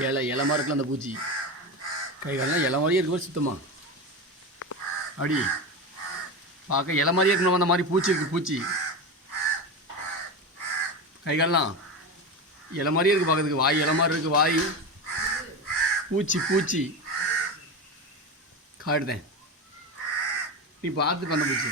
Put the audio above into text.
இலை மாதிரி இருக்குல்ல அந்த பூச்சி. கை காலெலாம் இலை மாதிரியே இருக்கு சுத்தமாக. அப்படி பார்க்க இலை மாதிரியே இருக்கணும். அந்த மாதிரி பூச்சி இருக்குது. பூச்சி கை காலெலாம் இலை மாதிரியே இருக்குது பார்க்கறதுக்கு. வாய் இலை மாதிரி இருக்குது. வாய் பூச்சி காட்டுதேன். நீ பார்த்து பண்ண பூச்சி.